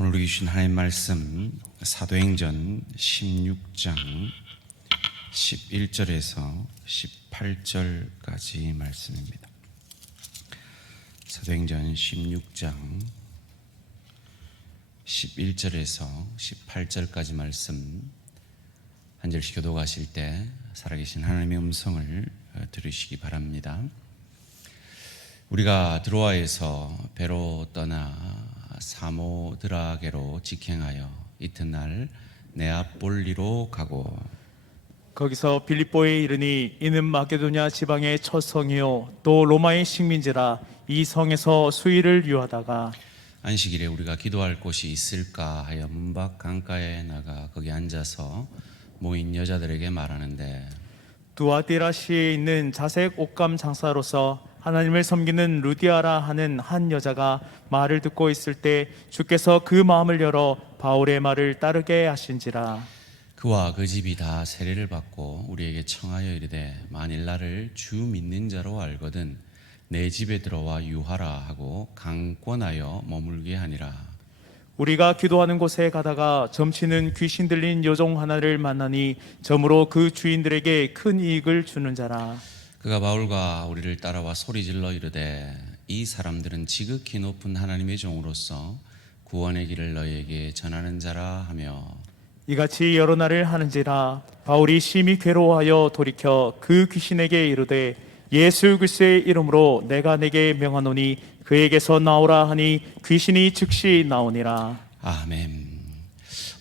오늘 우리 주신 하나님 말씀 사도행전 16장 11절에서 18절까지 말씀입니다. 사도행전 16장 11절에서 18절까지 말씀 한 절씩 교도가실 때 살아계신 하나님의 음성을 들으시기 바랍니다. 우리가 드로아에서 배로 떠나 사모드라게로 직행하여 이튿날 네아폴리로 가고 거기서 빌립보에 이르니 이는 마게도냐 지방의 첫 성이요 또 로마의 식민지라. 이 성에서 수일을 유하다가 안식일에 우리가 기도할 곳이 있을까 하여 문밖 강가에 나가 거기 앉아서 모인 여자들에게 말하는데 두아디라시에 있는 자색 옷감 장사로서 하나님을 섬기는 루디아라 하는 한 여자가 말을 듣고 있을 때 주께서 그 마음을 열어 바울의 말을 따르게 하신지라. 그와 그 집이 다 세례를 받고 우리에게 청하여 이르되 만일 나를 주 믿는 자로 알거든 내 집에 들어와 유하라 하고 강권하여 머물게 하니라. 우리가 기도하는 곳에 가다가 점치는 귀신 들린 여종 하나를 만나니 점으로 그 주인들에게 큰 이익을 주는 자라. 그가 바울과 우리를 따라와 소리질러 이르되 이 사람들은 지극히 높은 하나님의 종으로서 구원의 길을 너희에게 전하는 자라 하며 이같이 여러 날을 하는지라. 바울이 심히 괴로워하여 돌이켜 그 귀신에게 이르되 예수 그리스도의 이름으로 내가 내게 명하노니 그에게서 나오라 하니 귀신이 즉시 나오니라. 아멘.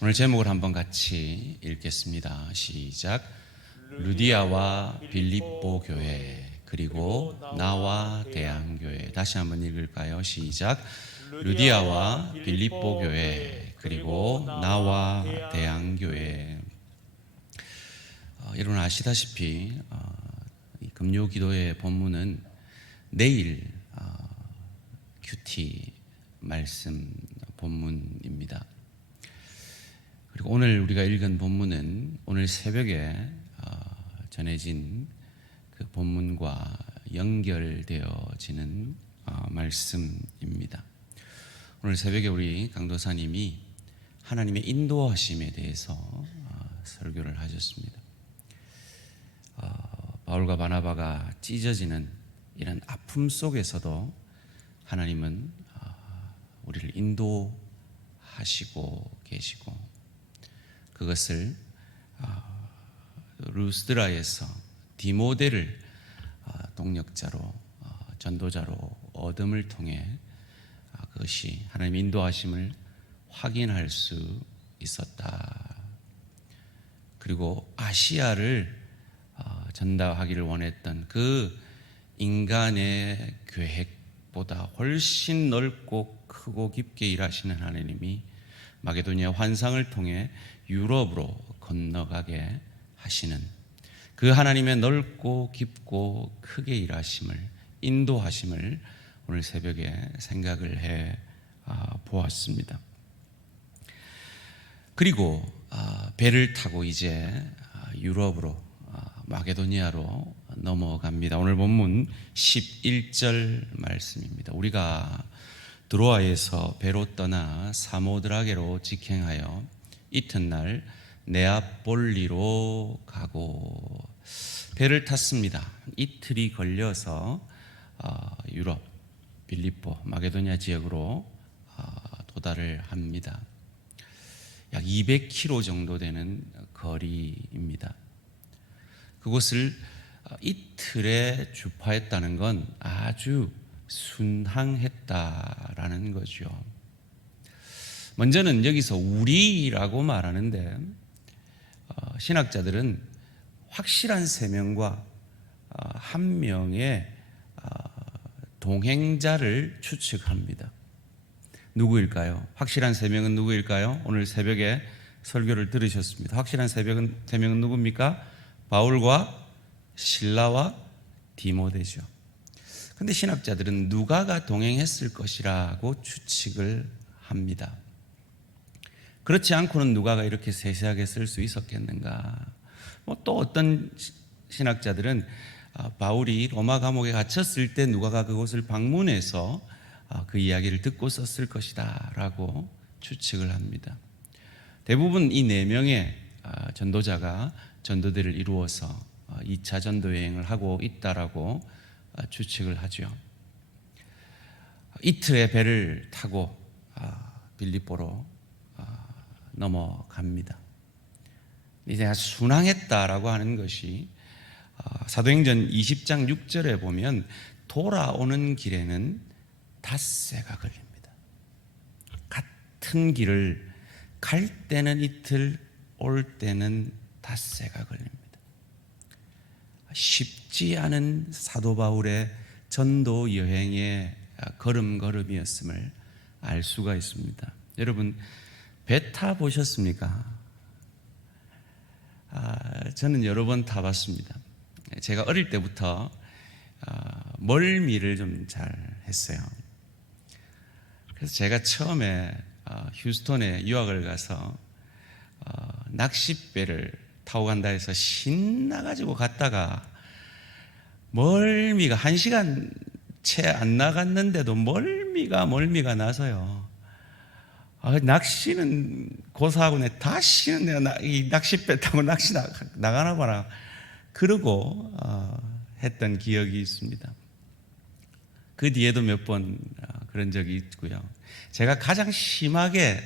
오늘 제목을 한번 같이 읽겠습니다. 시작. 루디아와 빌립보 교회 그리고 나와 대항교회. 다시 한번 읽을까요? 시작. 루디아와 빌립보 교회 그리고 나와 대항교회. 여러분 아시다시피 이 금요 기도의 본문은 내일 큐티 말씀 본문입니다. 그리고 오늘 우리가 읽은 본문은 오늘 새벽에 전해진 그 본문과 연결되어지는 말씀입니다. 오늘 새벽에 우리 강도사님이 하나님의 인도하심에 대해서 설교를 하셨습니다. 바울과 바나바가 찢어지는 이런 아픔 속에서도 하나님은 우리를 인도하시고 계시고 그것을 루스드라에서 디모데를 동력자로 전도자로 얻음을 통해 그것이 하나님의 인도하심을 확인할 수 있었다. 그리고 아시아를 전달하기를 원했던 그 인간의 계획보다 훨씬 넓고 크고 깊게 일하시는 하나님이 마게도니아 환상을 통해 유럽으로 건너가게 하시는 그 하나님의 넓고 깊고 크게 일하심을 인도하심을 오늘 새벽에 생각을 해 보았습니다. 그리고 배를 타고 이제 유럽으로 마게도니아로 넘어갑니다. 오늘 본문 11절 말씀입니다. 우리가 드로아에서 배로 떠나 사모드라게로 직행하여 이튿날 네아폴리로 가고 배를 탔습니다. 이틀이 걸려서 유럽 빌립보 마게도니아 지역으로 도달을 합니다. 약 200km 정도 되는 거리입니다. 그곳을 이틀에 주파했다는 건 아주 순항했다라는 거죠. 먼저는 여기서 우리라고 말하는데 신학자들은 확실한 세 명과 한 명의 동행자를 추측합니다. 누구일까요? 확실한 세 명은 누구일까요? 오늘 새벽에 설교를 들으셨습니다. 확실한 세 명은 누굽니까? 바울과 실라와 디모데죠. 그런데 신학자들은 누가가 동행했을 것이라고 추측을 합니다. 그렇지 않고는 누가가 이렇게 세세하게 쓸 수 있었겠는가? 또 어떤 신학자들은 바울이 로마 감옥에 갇혔을 때 누가가 그곳을 방문해서 그 이야기를 듣고 썼을 것이다 라고 추측을 합니다. 대부분 이 4명의 전도자가 전도대를 이루어서 2차 전도 여행을 하고 있다라고 추측을 하죠. 이틀의 배를 타고 빌립보로 넘어갑니다. 이제 순항했다라고 하는 것이 사도행전 20장 6절에 보면 돌아오는 길에는 닷새가 걸립니다. 같은 길을 갈 때는 이틀, 올 때는 닷새가 걸립니다. 쉽지 않은 사도 바울의 전도 여행의 걸음걸음이었음을 알 수가 있습니다. 여러분, 배 타보셨습니까? 저는 여러 번 타봤습니다. 제가 어릴 때부터 멀미를 좀 잘 했어요. 그래서 제가 처음에 휴스턴에 유학을 가서 낚싯배를 타고 간다 해서 신나가지고 갔다가 멀미가 1시간 채 안 나갔는데도 멀미가 나서요. 낚시는 고사하고 다시는 내가 이 낚싯배 타고 낚시 나가나 봐라. 그러고 했던 기억이 있습니다. 그 뒤에도 몇 번 그런 적이 있고요. 제가 가장 심하게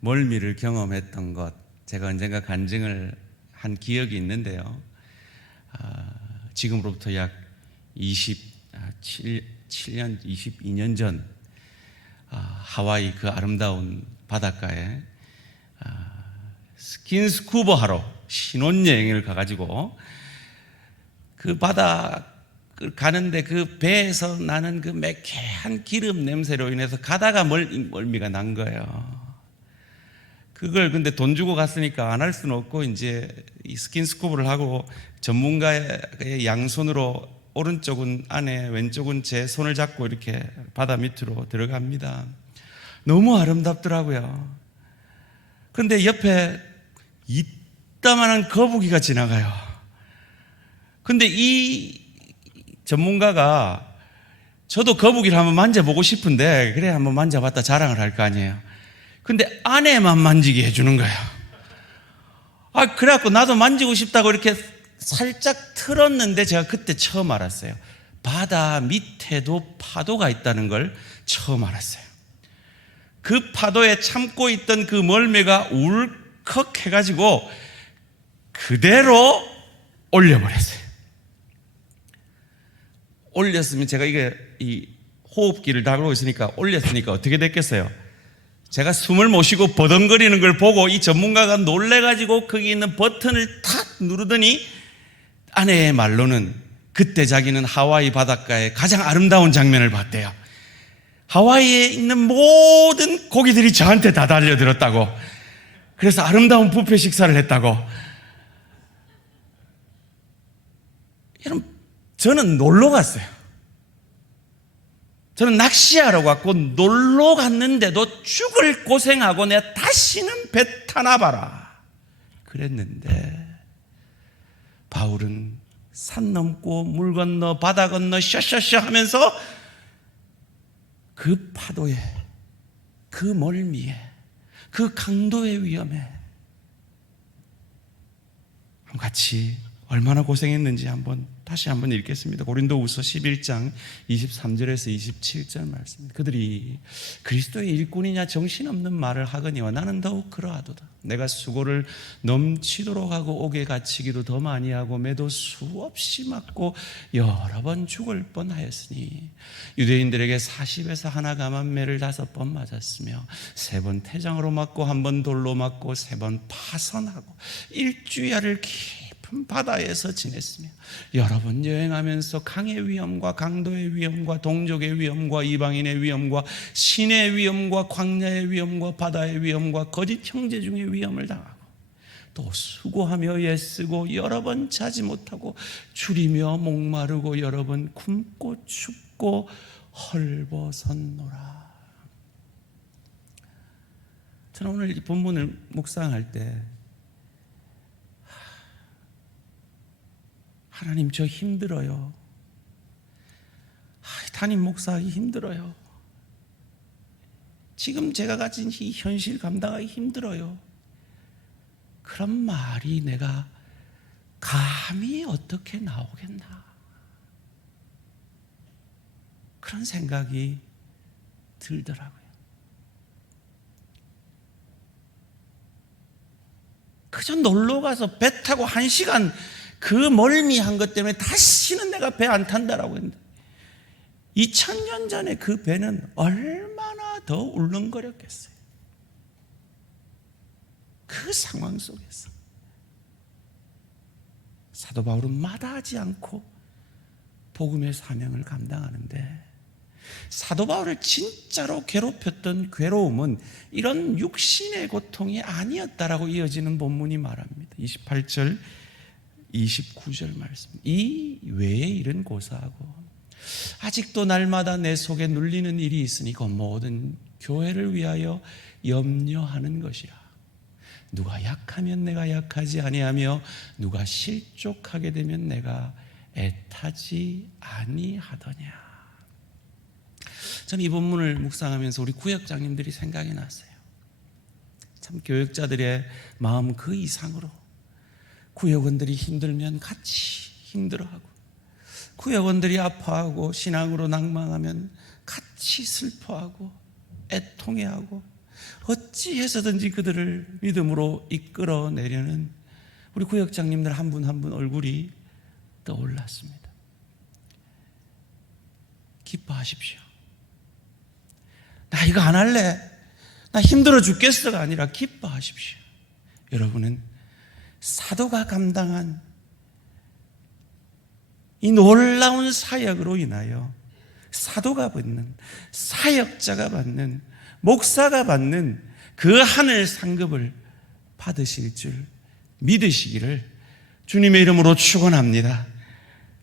멀미를 경험했던 것, 제가 언젠가 간증을 한 기억이 있는데요. 지금으로부터 약 22년 전 하와이 그 아름다운 바닷가에 스킨스쿠버 하러 신혼여행을 가가지고 그 바다를 가는데 그 배에서 나는 그 매캐한 기름 냄새로 인해서 가다가 멀미가 난 거예요. 그걸 근데 돈 주고 갔으니까 안 할 수는 없고 이제 이 스킨스쿠버를 하고 전문가의 양손으로 오른쪽은 안에 왼쪽은 제 손을 잡고 이렇게 바다 밑으로 들어갑니다. 너무 아름답더라고요. 그런데 옆에 이따만한 거북이가 지나가요. 근데 이 전문가가 저도 거북이를 한번 만져보고 싶은데 그래 한번 만져봤다 자랑을 할 거 아니에요. 근데 안에만 만지게 해주는 거야. 그래갖고 나도 만지고 싶다고 이렇게 살짝 틀었는데 제가 그때 처음 알았어요. 바다 밑에도 파도가 있다는 걸 처음 알았어요. 그 파도에 참고 있던 그 멀미가 울컥 해가지고 그대로 올려버렸어요. 올렸으면 제가 이게 이 호흡기를 달고 있으니까 올렸으니까 어떻게 됐겠어요? 제가 숨을 못 쉬고 버덩거리는 걸 보고 이 전문가가 놀래가지고 거기 있는 버튼을 탁 누르더니 아내의 말로는 그때 자기는 하와이 바닷가의 가장 아름다운 장면을 봤대요. 하와이에 있는 모든 고기들이 저한테 다 달려들었다고. 그래서 아름다운 뷔페 식사를 했다고. 여러분, 저는 놀러 갔어요. 저는 낚시하러 갔고 놀러 갔는데도 죽을 고생하고 내가 다시는 배 타나 봐라 그랬는데, 바울은 산 넘고 물 건너 바다 건너 셔셔셔 하면서 그 파도에, 그 멀미에, 그 강도의 위험에 같이 얼마나 고생했는지 다시 한번 읽겠습니다. 고린도후서 11장 23절에서 27절 말씀입니다. 그들이 그리스도의 일꾼이냐 정신없는 말을 하거니와 나는 더욱 그러하도다. 내가 수고를 넘치도록 하고 옥에 갇히기도 더 많이 하고 매도 수없이 맞고 여러 번 죽을 뻔하였으니 유대인들에게 40에서 하나 감한 매를 5번 맞았으며 3번 태장으로 맞고 1번 돌로 맞고 3번 파선하고 일주야를 깊은 바다에서 지냈으며 여러 번 여행하면서 강의 위험과 강도의 위험과 동족의 위험과 이방인의 위험과 신의 위험과 광야의 위험과 바다의 위험과 거짓 형제 중의 위험을 당하고 또 수고하며 애쓰고 여러 번 자지 못하고 줄이며 목마르고 여러 번 굶고 춥고 헐벗었노라. 저는 오늘 이 본문을 묵상할 때 하나님 저 힘들어요. 담임 목사하기 힘들어요. 지금 제가 가진 이 현실 감당하기 힘들어요. 그런 말이 내가 감히 어떻게 나오겠나, 그런 생각이 들더라고요. 그저 놀러 가서 배 타고 1시간 그 멀미한 것 때문에 다시는 내가 배 안 탄다라고 했는데, 2000년 전에 그 배는 얼마나 더 울렁거렸겠어요. 그 상황 속에서 사도 바울은 마다하지 않고 복음의 사명을 감당하는데, 사도 바울을 진짜로 괴롭혔던 괴로움은 이런 육신의 고통이 아니었다라고 이어지는 본문이 말합니다. 28절 29절 말씀. 이 외의 일은 고사하고 아직도 날마다 내 속에 눌리는 일이 있으니 그 모든 교회를 위하여 염려하는 것이라. 누가 약하면 내가 약하지 아니하며 누가 실족하게 되면 내가 애타지 아니하더냐. 저는 이 본문을 묵상하면서 우리 구역장님들이 생각이 났어요. 참 교역자들의 마음 그 이상으로 구역원들이 힘들면 같이 힘들어하고, 구역원들이 아파하고 신앙으로 낭망하면 같이 슬퍼하고 애통해하고, 어찌해서든지 그들을 믿음으로 이끌어내려는 우리 구역장님들 한 분 한 분 얼굴이 떠올랐습니다. 기뻐하십시오. 나 이거 안 할래, 나 힘들어 죽겠어가 아니라 기뻐하십시오. 여러분은 사도가 감당한 이 놀라운 사역으로 인하여 사도가 받는, 사역자가 받는, 목사가 받는 그 하늘 상급을 받으실 줄 믿으시기를 주님의 이름으로 축원합니다.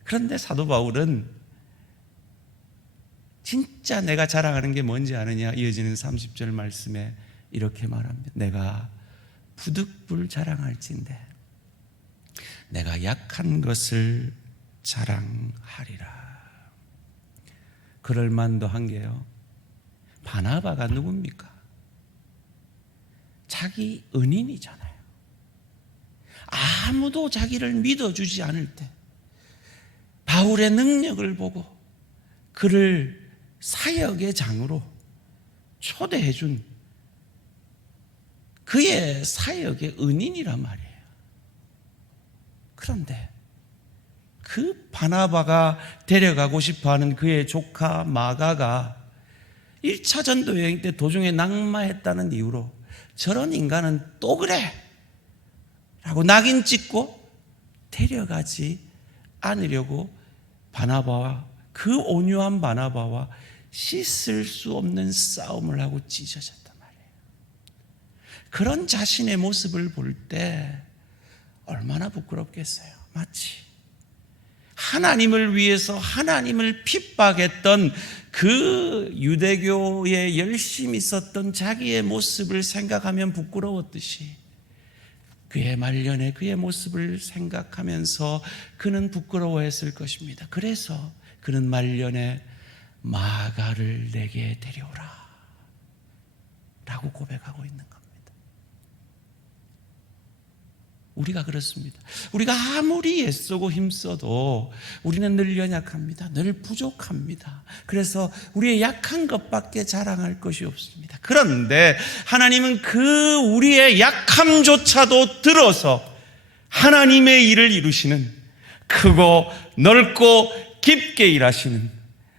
그런데 사도 바울은 진짜 내가 자랑하는 게 뭔지 아느냐, 이어지는 30절 말씀에 이렇게 말합니다. 내가 부득불 자랑할진대 내가 약한 것을 자랑하리라. 그럴 만도 한 게요, 바나바가 누굽니까? 자기 은인이잖아요. 아무도 자기를 믿어주지 않을 때 바울의 능력을 보고 그를 사역의 장으로 초대해준 그의 사역의 은인이란 말이에요. 그런데 그 바나바가 데려가고 싶어하는 그의 조카 마가가 1차 전도 여행 때 도중에 낙마했다는 이유로 저런 인간은 또 그래 라고 낙인 찍고 데려가지 않으려고 바나바와, 그 온유한 바나바와 씻을 수 없는 싸움을 하고 찢어졌단 말이에요. 그런 자신의 모습을 볼 때 얼마나 부끄럽겠어요. 마치 하나님을 위해서 하나님을 핍박했던 그 유대교에 열심히 있었던 자기의 모습을 생각하면 부끄러웠듯이, 그의 말년에 그의 모습을 생각하면서 그는 부끄러워했을 것입니다. 그래서 그는 말년에 마가를 내게 데려오라 라고 고백하고 있는 겁니다. 우리가 그렇습니다. 우리가 아무리 애쓰고 힘써도 우리는 늘 연약합니다. 늘 부족합니다. 그래서 우리의 약한 것밖에 자랑할 것이 없습니다. 그런데 하나님은 그 우리의 약함조차도 들어서 하나님의 일을 이루시는, 크고 넓고 깊게 일하시는,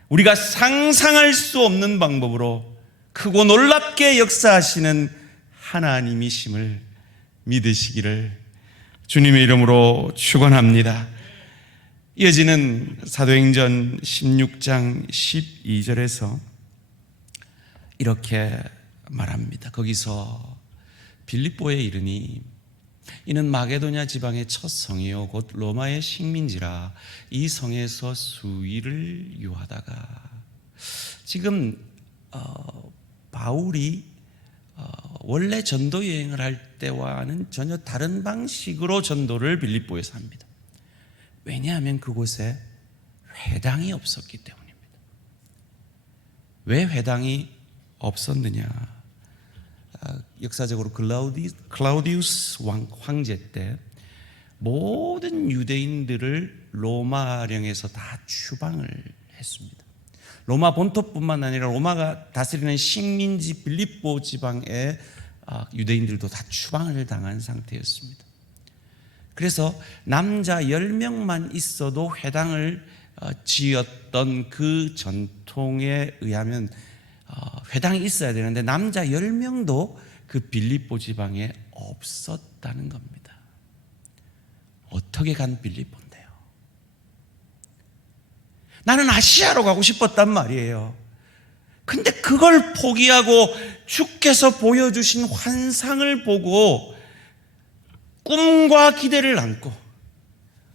우리가 상상할 수 없는 방법으로 크고 놀랍게 역사하시는 하나님이심을 믿으시기를 주님의 이름으로 축원합니다. 이어지는 사도행전 16장 12절에서 이렇게 말합니다. 거기서 빌립보에 이르니 이는 마게도냐 지방의 첫 성이요 곧 로마의 식민지라 이 성에서 수일을 유하다가, 지금 바울이 원래 전도 여행을 할 때와는 전혀 다른 방식으로 전도를 빌립보에서 합니다. 왜냐하면 그곳에 회당이 없었기 때문입니다. 왜 회당이 없었느냐? 역사적으로 클라우디우스 황제 때 모든 유대인들을 로마령에서 다 추방을 했습니다. 로마 본토뿐만 아니라 로마가 다스리는 식민지 빌립보 지방의 유대인들도 다 추방을 당한 상태였습니다. 그래서 남자 10명만 있어도 회당을 지었던 그 전통에 의하면 회당이 있어야 되는데 남자 10명도 그 빌립보 지방에 없었다는 겁니다. 어떻게 간 빌립보인데요? 나는 아시아로 가고 싶었단 말이에요. 근데 그걸 포기하고 주께서 보여주신 환상을 보고 꿈과 기대를 안고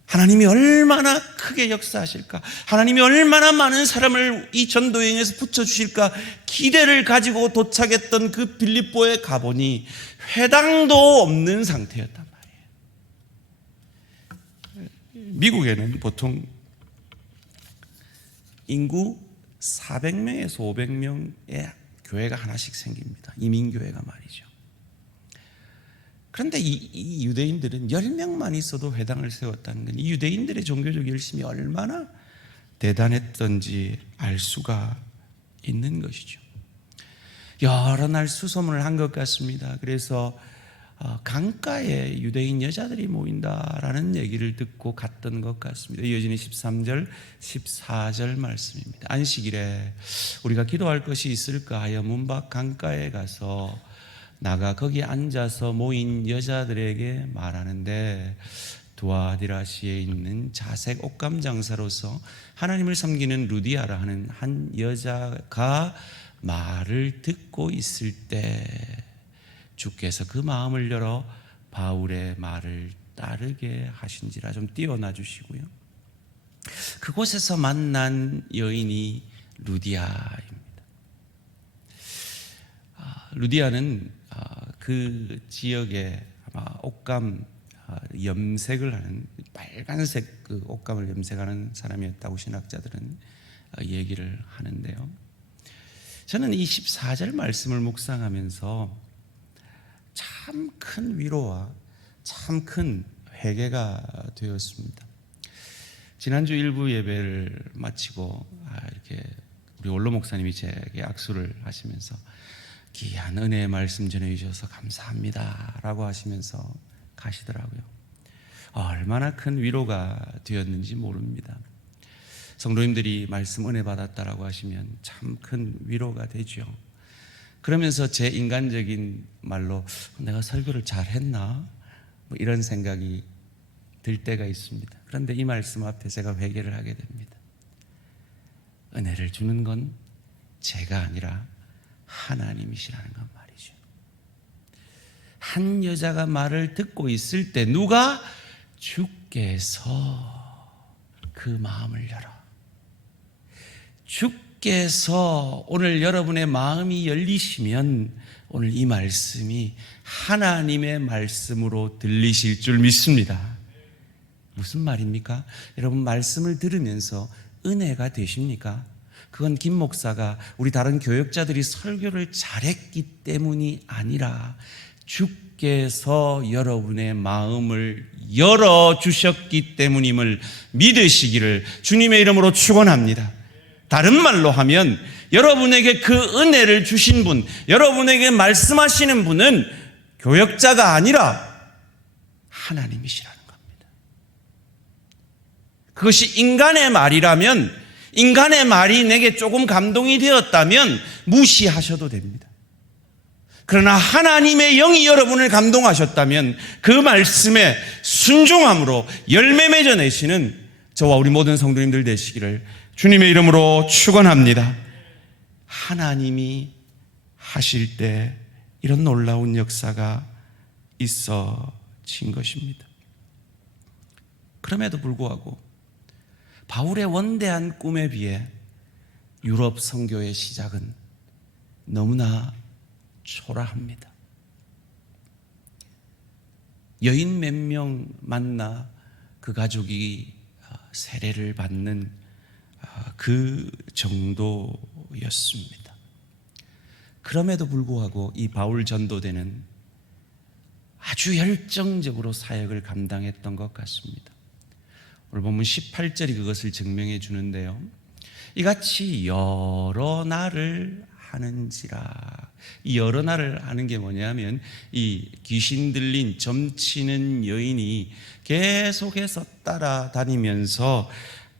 하나님이 얼마나 크게 역사하실까, 하나님이 얼마나 많은 사람을 이 전도여행에서 붙여주실까 기대를 가지고 도착했던 그 빌립보에 가보니 회당도 없는 상태였단 말이에요. 미국에는 보통 인구 400명에서 500명의 교회가 하나씩 생깁니다. 이민교회가 말이죠. 그런데 이 유대인들은 10명만 있어도 회당을 세웠다는 건 이 유대인들의 종교적 열심이 얼마나 대단했던지 알 수가 있는 것이죠. 여러 날 수소문을 한 것 같습니다. 그래서 강가에 유대인 여자들이 모인다라는 얘기를 듣고 갔던 것 같습니다. 이어지는 13절, 14절 말씀입니다. 안식일에 우리가 기도할 것이 있을까 하여 문 밖 강가에 가서 나가 거기 앉아서 모인 여자들에게 말하는데 두아디라시에 있는 자색 옷감 장사로서 하나님을 섬기는 루디아라 하는 한 여자가 말을 듣고 있을 때 주께서 그 마음을 열어 바울의 말을 따르게 하신지라. 좀 띄워놔 주시고요. 그곳에서 만난 여인이 루디아입니다. 루디아는 그 지역에 아마 옷감 염색을 하는 빨간색 그 옷감을 염색하는 사람이었다고 신학자들은 얘기를 하는데요. 저는 이 14절 말씀을 묵상하면서 참 큰 위로와 참 큰 회개가 되었습니다. 지난주 일부 예배를 마치고 이렇게 우리 원로 목사님이 제게 악수를 하시면서 귀한 은혜의 말씀 전해주셔서 감사합니다 라고 하시면서 가시더라고요. 얼마나 큰 위로가 되었는지 모릅니다. 성도님들이 말씀 은혜 받았다라고 하시면 참 큰 위로가 되죠. 그러면서 제 인간적인 말로 내가 설교를 잘했나? 뭐 이런 생각이 들 때가 있습니다. 그런데 이 말씀 앞에 제가 회개를 하게 됩니다. 은혜를 주는 건 제가 아니라 하나님이시라는 건 말이죠. 한 여자가 말을 듣고 있을 때 누가? 주께서 그 마음을 열어. 주께서 오늘 여러분의 마음이 열리시면 오늘 이 말씀이 하나님의 말씀으로 들리실 줄 믿습니다. 무슨 말입니까? 여러분 말씀을 들으면서 은혜가 되십니까? 그건 김 목사가 우리 다른 교역자들이 설교를 잘했기 때문이 아니라 주께서 여러분의 마음을 열어주셨기 때문임을 믿으시기를 주님의 이름으로 축원합니다. 다른 말로 하면 여러분에게 그 은혜를 주신 분, 여러분에게 말씀하시는 분은 교역자가 아니라 하나님이시라는 겁니다. 그것이 인간의 말이라면, 인간의 말이 내게 조금 감동이 되었다면 무시하셔도 됩니다. 그러나 하나님의 영이 여러분을 감동하셨다면 그 말씀에 순종함으로 열매 맺어내시는 저와 우리 모든 성도님들 되시기를 주님의 이름으로 축원합니다. 하나님이 하실 때 이런 놀라운 역사가 있어진 것입니다. 그럼에도 불구하고 바울의 원대한 꿈에 비해 유럽 선교의 시작은 너무나 초라합니다. 여인 몇 명 만나 그 가족이 세례를 받는 그 정도였습니다. 그럼에도 불구하고 이 바울 전도대는 아주 열정적으로 사역을 감당했던 것 같습니다. 오늘 본문 18절이 그것을 증명해 주는데요. 이같이 여러 날을 하는지라. 이 여러 날을 하는 게 뭐냐면 이 귀신 들린 점치는 여인이 계속해서 따라다니면서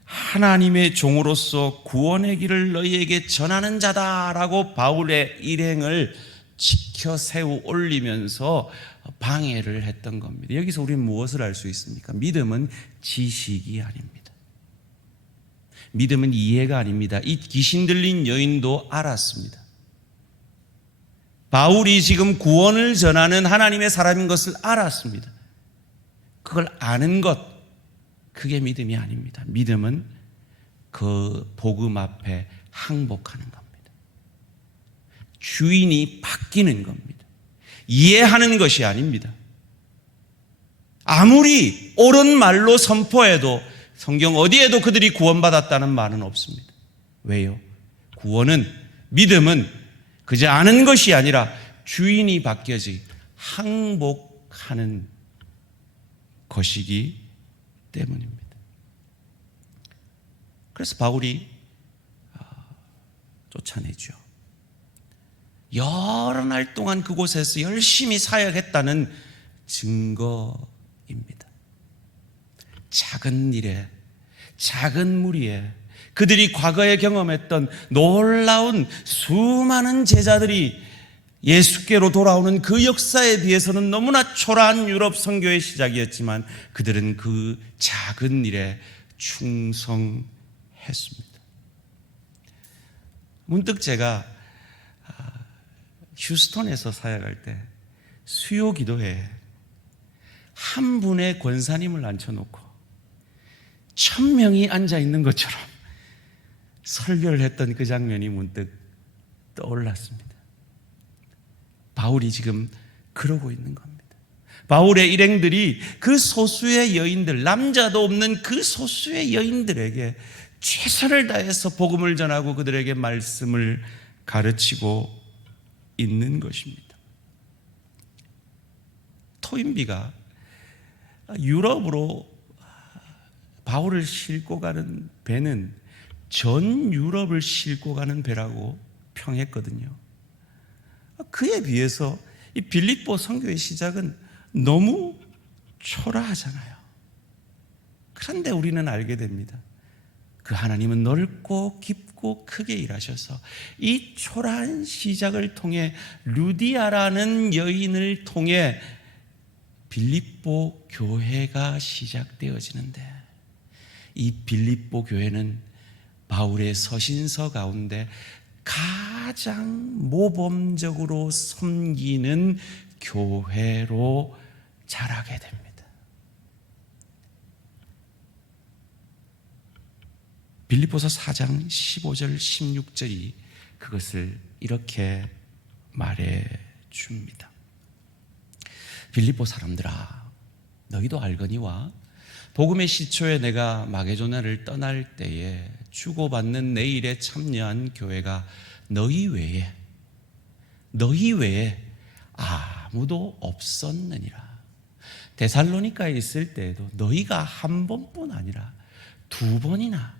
하나님의 종으로서 구원의 길을 너희에게 전하는 자다라고 바울의 일행을 지켜 세우 올리면서 방해를 했던 겁니다. 여기서 우리는 무엇을 알 수 있습니까? 믿음은 지식이 아닙니다. 믿음은 이해가 아닙니다. 이 귀신 들린 여인도 알았습니다. 바울이 지금 구원을 전하는 하나님의 사람인 것을 알았습니다. 그걸 아는 것, 그게 믿음이 아닙니다. 믿음은 그 복음 앞에 항복하는 겁니다. 주인이 바뀌는 겁니다. 이해하는 것이 아닙니다. 아무리 옳은 말로 선포해도 성경 어디에도 그들이 구원받았다는 말은 없습니다. 왜요? 구원은, 믿음은 그저 아는 것이 아니라 주인이 바뀌어지 항복하는 것이기 때문입니다. 그래서 바울이 쫓아내죠. 여러 날 동안 그곳에서 열심히 사역했다는 증거입니다. 작은 일에, 작은 무리에 그들이 과거에 경험했던 놀라운 수많은 제자들이 예수께로 돌아오는 그 역사에 비해서는 너무나 초라한 유럽 선교의 시작이었지만 그들은 그 작은 일에 충성했습니다. 문득 제가 휴스턴에서 사역할 때 수요 기도회에 한 분의 권사님을 앉혀놓고 1000명이 앉아있는 것처럼 설교를 했던 그 장면이 문득 떠올랐습니다. 바울이 지금 그러고 있는 겁니다. 바울의 일행들이 그 소수의 여인들, 남자도 없는 그 소수의 여인들에게 최선을 다해서 복음을 전하고 그들에게 말씀을 가르치고 있는 것입니다. 토인비가 유럽으로 바울을 싣고 가는 배는 전 유럽을 싣고 가는 배라고 평했거든요. 그에 비해서 이 빌립보 선교의 시작은 너무 초라하잖아요. 그런데 우리는 알게 됩니다. 그 하나님은 넓고 깊고 크게 일하셔서 이 초라한 시작을 통해 루디아라는 여인을 통해 빌립보 교회가 시작되어지는데, 이 빌립보 교회는 바울의 서신서 가운데 가장 모범적으로 섬기는 교회로 자라게 됩니다. 빌립보서 4장 15절 16절이 그것을 이렇게 말해 줍니다. 빌립보 사람들아, 너희도 알거니와 복음의 시초에 내가 마게도냐를 떠날 때에 주고받는 내 일에 참여한 교회가 너희 외에 아무도 없었느니라. 데살로니가에 있을 때에도 너희가 한 번뿐 아니라 2번이나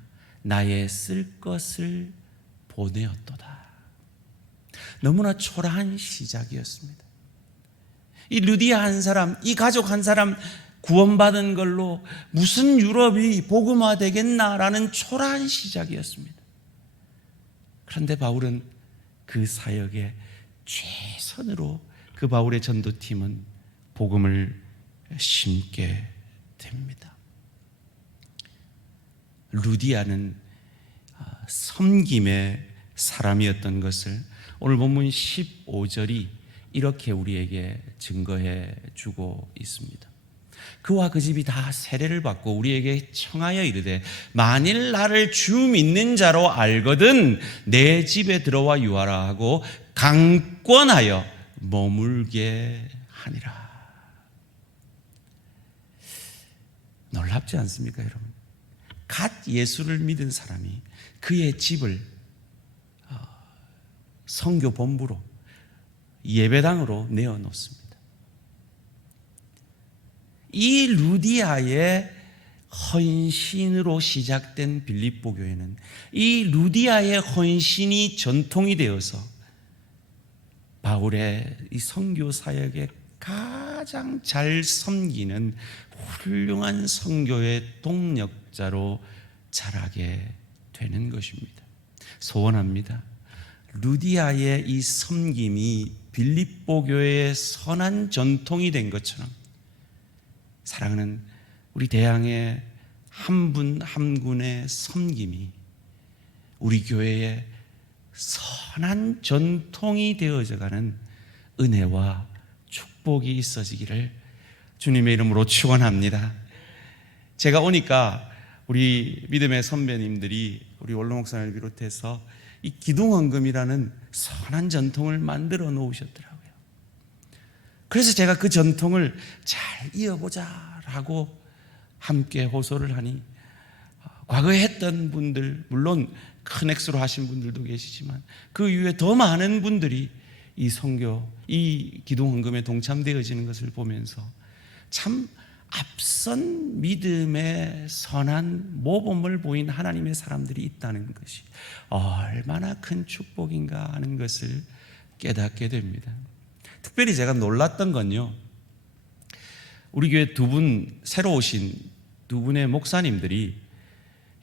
나의 쓸 것을 보내었도다. 너무나 초라한 시작이었습니다. 이 루디아 한 사람, 이 가족 한 사람 구원받은 걸로 무슨 유럽이 복음화 되겠나라는 초라한 시작이었습니다. 그런데 바울은 그 사역에 최선으로 그 바울의 전도팀은 복음을 심게 됩니다. 루디아는 섬김의 사람이었던 것을 오늘 본문 15절이 이렇게 우리에게 증거해 주고 있습니다. 그와 그 집이 다 세례를 받고 우리에게 청하여 이르되 만일 나를 주 믿는 자로 알거든 내 집에 들어와 유하라 하고 강권하여 머물게 하니라. 놀랍지 않습니까, 여러분? 갓 예수를 믿은 사람이 그의 집을 선교 본부로, 예배당으로 내어놓습니다. 이 루디아의 헌신으로 시작된 빌립보 교회는 이 루디아의 헌신이 전통이 되어서 바울의 이 선교 사역에 가장 잘 섬기는 훌륭한 선교의 동력자로 자라게 되는 것입니다. 소원합니다. 루디아의 이 섬김이 빌립보 교회의 선한 전통이 된 것처럼 사랑하는 우리 대양의 한 분 한 분의 섬김이 우리 교회의 선한 전통이 되어져가는 은혜와 축복이 있어지기를 주님의 이름으로 축원합니다. 제가 오니까 우리 믿음의 선배님들이 우리 원로 목사님을 비롯해서 이 기둥헌금이라는 선한 전통을 만들어 놓으셨더라고요. 그래서 제가 그 전통을 잘 이어보자라고 함께 호소를 하니 과거에 했던 분들, 물론 큰 액수로 하신 분들도 계시지만 그 이후에 더 많은 분들이 이 선교, 이 기둥헌금에 동참되어지는 것을 보면서 참 앞선 믿음의 선한 모범을 보인 하나님의 사람들이 있다는 것이 얼마나 큰 축복인가 하는 것을 깨닫게 됩니다. 특별히 제가 놀랐던 건요, 우리 교회 두 분 새로 오신 두 분의 목사님들이,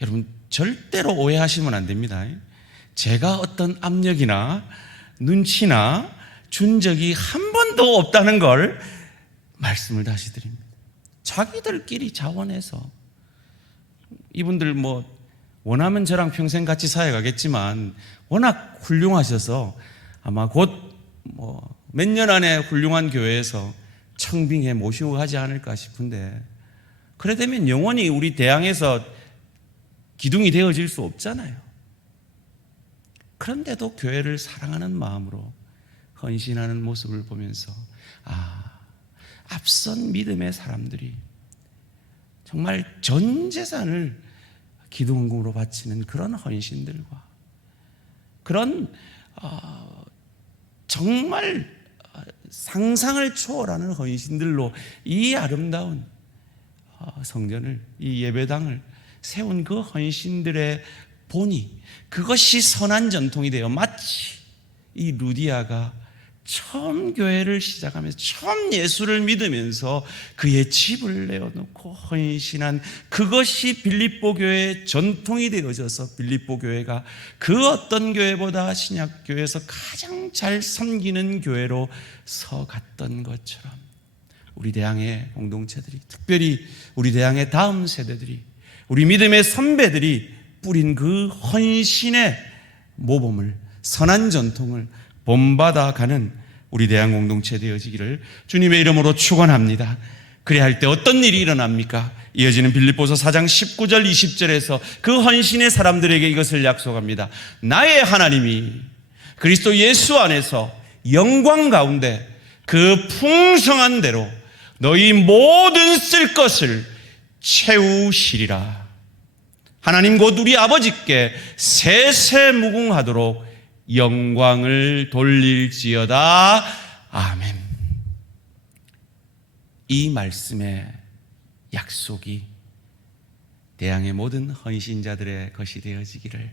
여러분 절대로 오해하시면 안 됩니다. 제가 어떤 압력이나 눈치나 준 적이 한 번도 없다는 걸 말씀을 다시 드립니다. 자기들끼리 자원해서, 이분들 뭐 원하면 저랑 평생 같이 살아가겠지만 워낙 훌륭하셔서 아마 곧 뭐 몇 년 안에 훌륭한 교회에서 청빙해 모시고 가지 않을까 싶은데, 그래 되면 영원히 우리 대항에서 기둥이 되어질 수 없잖아요. 그런데도 교회를 사랑하는 마음으로 헌신하는 모습을 보면서 앞선 믿음의 사람들이 정말 전 재산을 기둥헌금으로 바치는 그런 헌신들과 그런 정말 상상을 초월하는 헌신들로 이 아름다운 성전을, 이 예배당을 세운 그 헌신들의 본이, 그것이 선한 전통이 되어 마치 이 루디아가 처음 교회를 시작하면서 처음 예수를 믿으면서 그의 집을 내어놓고 헌신한 그것이 빌립보 교회의 전통이 되어져서 빌립보 교회가 그 어떤 교회보다 신약 교회에서 가장 잘 섬기는 교회로 서갔던 것처럼 우리 대항의 공동체들이, 특별히 우리 대항의 다음 세대들이, 우리 믿음의 선배들이 뿌린 그 헌신의 모범을, 선한 전통을 본받아가는 우리 대양 공동체 되어지기를 주님의 이름으로 축원합니다. 그래야 할 때 어떤 일이 일어납니까? 이어지는 빌립보서 4장 19절 20절에서 그 헌신의 사람들에게 이것을 약속합니다. 나의 하나님이 그리스도 예수 안에서 영광 가운데 그 풍성한 대로 너희 모든 쓸 것을 채우시리라. 하나님 곧 우리 아버지께 세세무궁하도록 영광을 돌릴지어다. 아멘. 이 말씀의 약속이 대양의 모든 헌신자들의 것이 되어지기를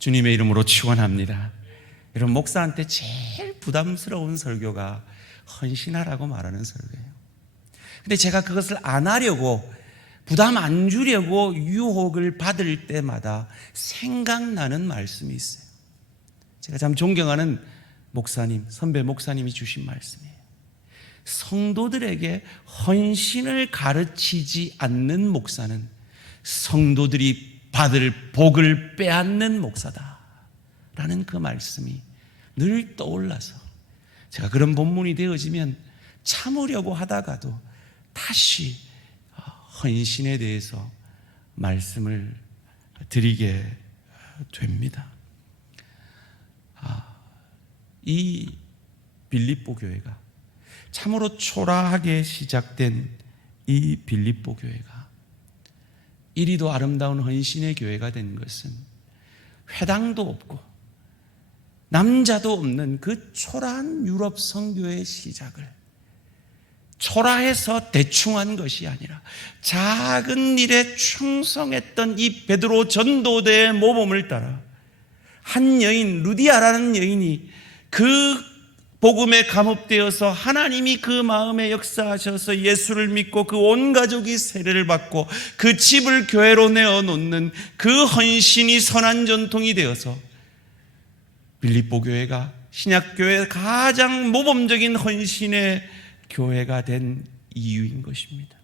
주님의 이름으로 축원합니다. 여러분, 목사한테 제일 부담스러운 설교가 헌신하라고 말하는 설교예요. 근데 제가 그것을 안 하려고, 부담 안 주려고 유혹을 받을 때마다 생각나는 말씀이 있어요. 제가 참 존경하는 목사님, 선배 목사님이 주신 말씀이에요. 성도들에게 헌신을 가르치지 않는 목사는 성도들이 받을 복을 빼앗는 목사다 라는 그 말씀이 늘 떠올라서 제가 그런 본문이 되어지면 참으려고 하다가도 다시 헌신에 대해서 말씀을 드리게 됩니다. 이 빌립보 교회가, 참으로 초라하게 시작된 이 빌립보 교회가 이리도 아름다운 헌신의 교회가 된 것은 회당도 없고 남자도 없는 그 초라한 유럽 선교의 시작을 초라해서 대충 한 것이 아니라 작은 일에 충성했던 이 베드로 전도대의 모범을 따라 한 여인, 루디아라는 여인이 그 복음에 감업되어서 하나님이 그 마음에 역사하셔서 예수를 믿고 그 온 가족이 세례를 받고 그 집을 교회로 내어놓는 그 헌신이 선한 전통이 되어서 빌립보 교회가 신약교회 가장 모범적인 헌신의 교회가 된 이유인 것입니다.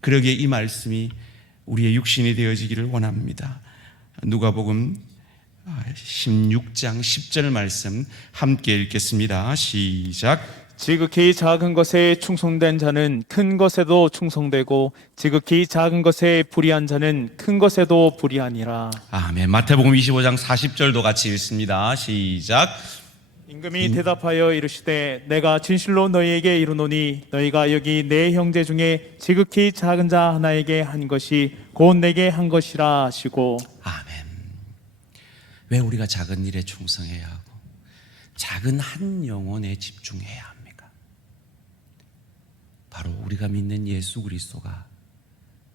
그러기에 이 말씀이 우리의 육신이 되어지기를 원합니다. 누가복음 16장 10절 말씀 함께 읽겠습니다. 시작. 지극히 작은 것에 충성된 자는 큰 것에도 충성되고 지극히 작은 것에 불의한 자는 큰 것에도 불의하니라. 아멘. 마태복음 25장 40절도 같이 읽습니다. 시작. 임금이 대답하여 이르시되 내가 진실로 너희에게 이르노니 너희가 여기 내 형제 중에 지극히 작은 자 하나에게 한 것이 곧 내게 한 것이라 하시고. 아멘. 왜 우리가 작은 일에 충성해야 하고 작은 한 영혼에 집중해야 합니까? 바로 우리가 믿는 예수 그리스도가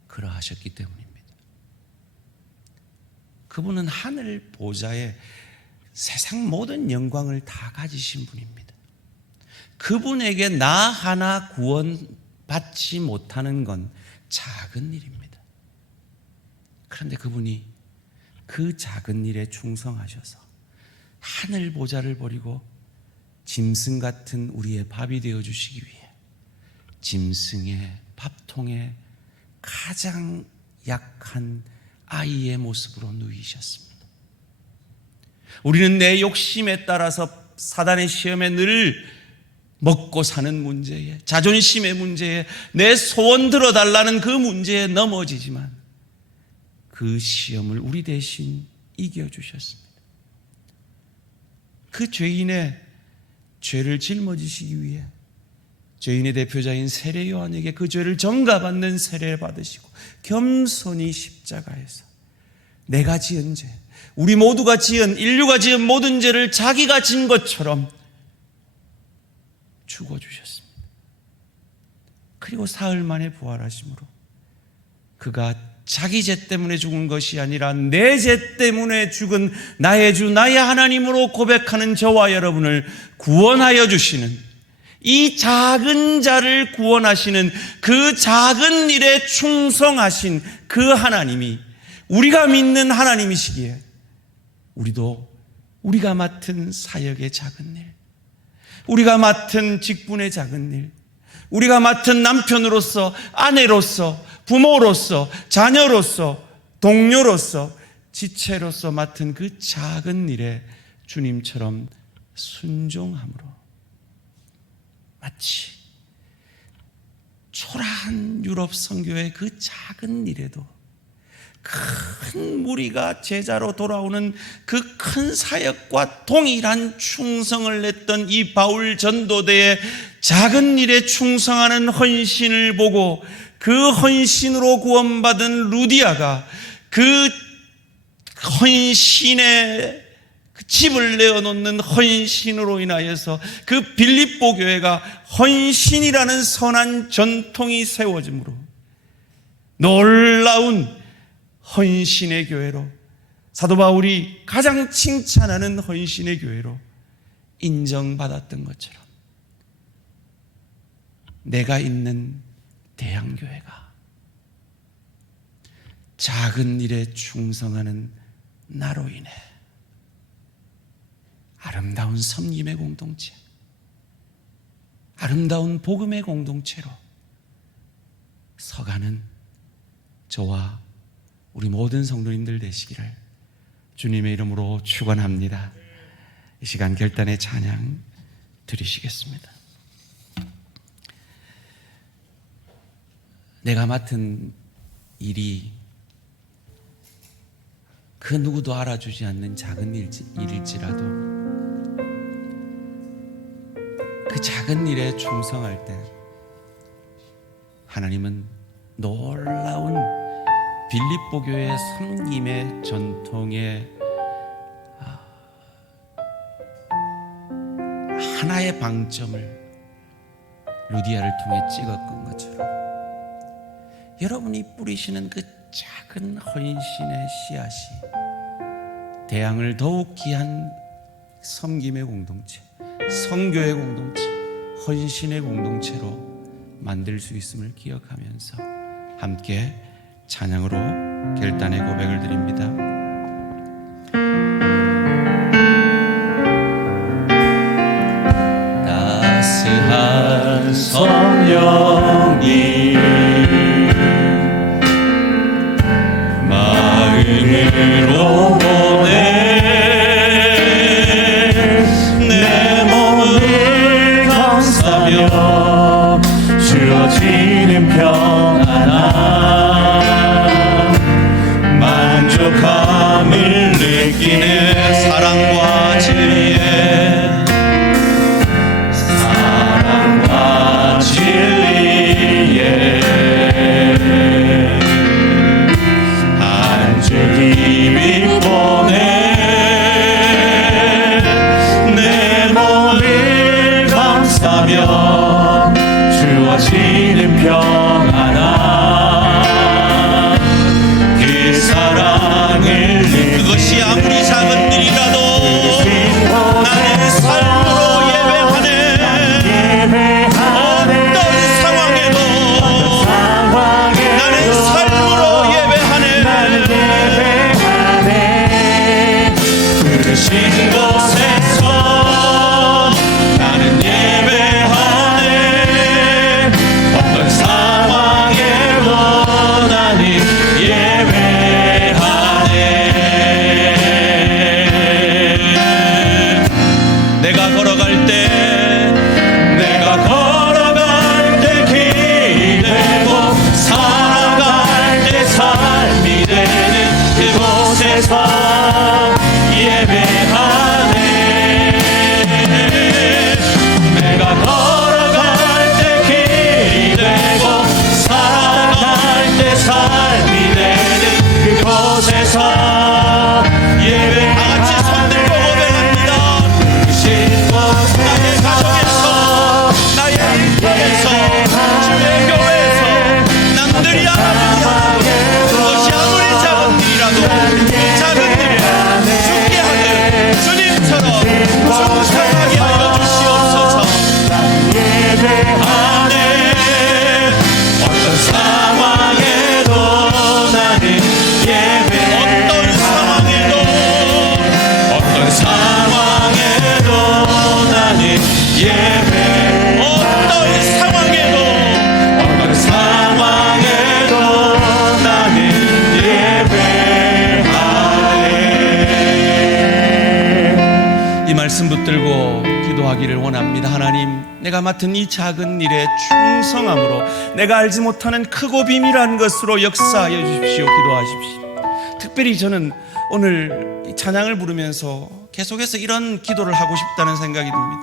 그러하셨기 때문입니다. 그분은 하늘 보좌에 세상 모든 영광을 다 가지신 분입니다. 그분에게 나 하나 구원받지 못하는 건 작은 일입니다. 그런데 그분이 그 작은 일에 충성하셔서 하늘 보좌를 버리고 짐승 같은 우리의 밥이 되어주시기 위해 짐승의 밥통에 가장 약한 아이의 모습으로 누이셨습니다. 우리는 내 욕심에 따라서 사단의 시험에 늘 먹고 사는 문제에, 자존심의 문제에, 내 소원 들어달라는 그 문제에 넘어지지만 그 시험을 우리 대신 이겨주셨습니다. 그 죄인의 죄를 짊어지시기 위해 죄인의 대표자인 세례 요한에게 그 죄를 전가받는 세례를 받으시고 겸손히 십자가에서 내가 지은 죄, 우리 모두가 지은, 인류가 지은 모든 죄를 자기가 진 것처럼 죽어주셨습니다. 그리고 사흘 만에 부활하심으로 그가 자기 죄 때문에 죽은 것이 아니라 내 죄 때문에 죽은 나의 주 나의 하나님으로 고백하는 저와 여러분을 구원하여 주시는, 이 작은 자를 구원하시는 그 작은 일에 충성하신 그 하나님이 우리가 믿는 하나님이시기에 우리도 우리가 맡은 사역의 작은 일, 우리가 맡은 직분의 작은 일, 우리가 맡은 남편으로서, 아내로서, 부모로서, 자녀로서, 동료로서, 지체로서 맡은 그 작은 일에 주님처럼 순종함으로 마치 초라한 유럽 선교의 그 작은 일에도 큰 무리가 제자로 돌아오는 그 큰 사역과 동일한 충성을 냈던 이 바울 전도대의 작은 일에 충성하는 헌신을 보고 그 헌신으로 구원받은 루디아가 그 헌신의 집을 내어놓는 헌신으로 인하여서 그 빌립보 교회가 헌신이라는 선한 전통이 세워지므로 놀라운 헌신의 교회로, 사도 바울이 가장 칭찬하는 헌신의 교회로 인정받았던 것처럼 내가 있는 대양교회가 작은 일에 충성하는 나로 인해 아름다운 섬김의 공동체, 아름다운 복음의 공동체로 서가는 저와 우리 모든 성도님들 되시기를 주님의 이름으로 축원합니다. 이 시간 결단의 찬양 드리시겠습니다. 내가 맡은 일이 그 누구도 알아주지 않는 작은 일일지라도 그 작은 일에 충성할 때 하나님은 놀라운 빌립보 교회의 섬김의 전통에 하나의 방점을 루디아를 통해 찍었던 것처럼 여러분이 뿌리시는 그 작은 헌신의 씨앗이 대양을 더욱 귀한 섬김의 공동체, 선교의 공동체, 헌신의 공동체로 만들 수 있음을 기억하면서 함께 찬양으로 결단의 고백을 드립니다. 따스한 성령이 마음으로 보내 내 몸을 감싸며 주어지는 평안함 만족함을 느끼는 사랑과 진리에 주어지는 평안함 그 사랑을 그것이 아무리 작은 일이라도 나의 삶으로 예배하네 어떤 상황에도 나는 삶으로 예배하네 부르신 곳에서 나는 예배하네 어떤 상황에도 나는 예배하네 내가 걸어갈 때 길이 되고 살아갈 때 삶이 되는 그곳에서 예배하네 내가 걸어갈 때 길이 되고 살아갈 때 삶이 되는 그곳에서 예배 다같이 손들고 고백합니다. 주신 곳 나의 가정에서 나의 일터에서 주의 교회에서 남들이 알아보지 않아도 그것이 아무리 작은 일이라도 작은 일이라 죽게 하는 주님처럼 충성하게 하여 주시옵소서. 예배하네 어떤 상황에도 나는 예배 어떤 상황에도 나는 예배 어떤 상황에도 나는 예배하네 이 말씀 붙들고 기도하기를 원합니다. 하나님 내가 맡은 이 작은 일에 충성함으로 내가 알지 못하는 크고 비밀한 것으로 역사하여 주십시오. 기도하십시오. 특별히 저는 오늘 찬양을 부르면서 계속해서 이런 기도를 하고 싶다는 생각이 듭니다.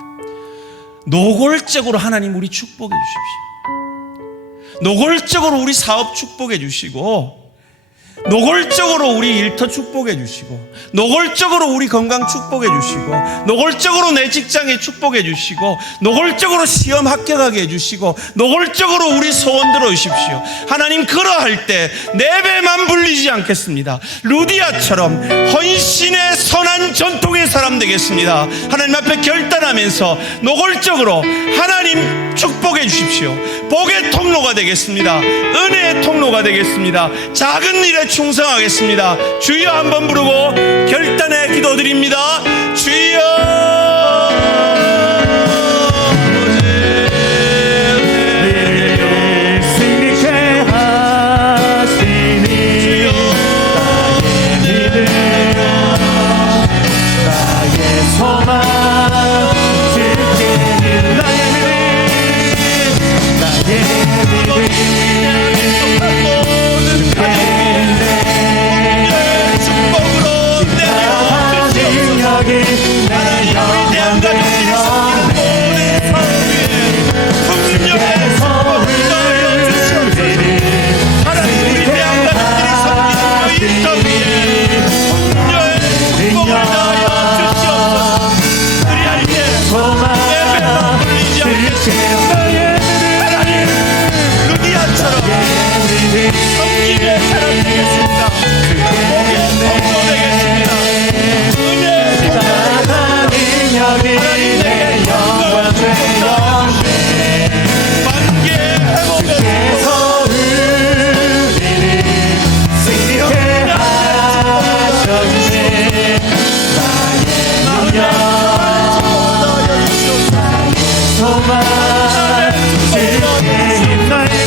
노골적으로 하나님 우리 축복해 주십시오. 노골적으로 우리 사업 축복해 주시고 노골적으로 우리 일터 축복해 주시고 노골적으로 우리 건강 축복해 주시고 노골적으로 내 직장에 축복해 주시고 노골적으로 시험 합격하게 해주시고 노골적으로 우리 소원 들어주십시오. 하나님 그러할 때 내 배만 불리지 않겠습니다. 루디아처럼 헌신의 선한 전통의 사람 되겠습니다. 하나님 앞에 결단하면서 노골적으로 하나님 축복해 주십시오. 복의 통로가 되겠습니다. 은혜의 통로가 되겠습니다. 작은 일에 충성하겠습니다. 주여 한번 부르고 결단의 기도드립니다. 주여 하나님 우리 대한민국 주께 나의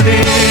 Amen.